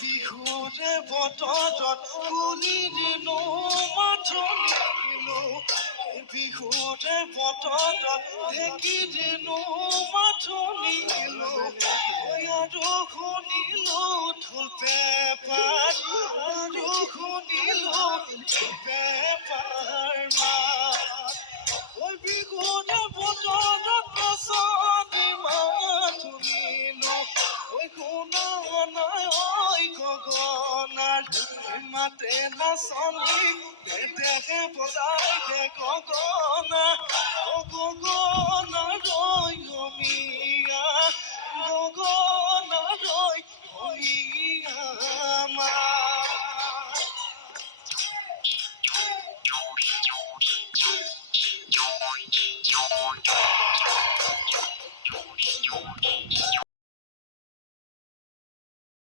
বিহুৰে বতৰত কুলিৰ মাথনিলো বিহুৰে বতৰত ঢেঁকীৰ মাথনিলো আৰু শুনিলো ঢোল পেঁপাৰ আৰু শুনিলো ঢোল পেঁপাৰ মাত বিহুৰে বতৰত নাচনি মাথনিলো শুনা নাই গগনাৰ মাতে নাচনি দেহে বজাই দে গগনা গগনা ৰয়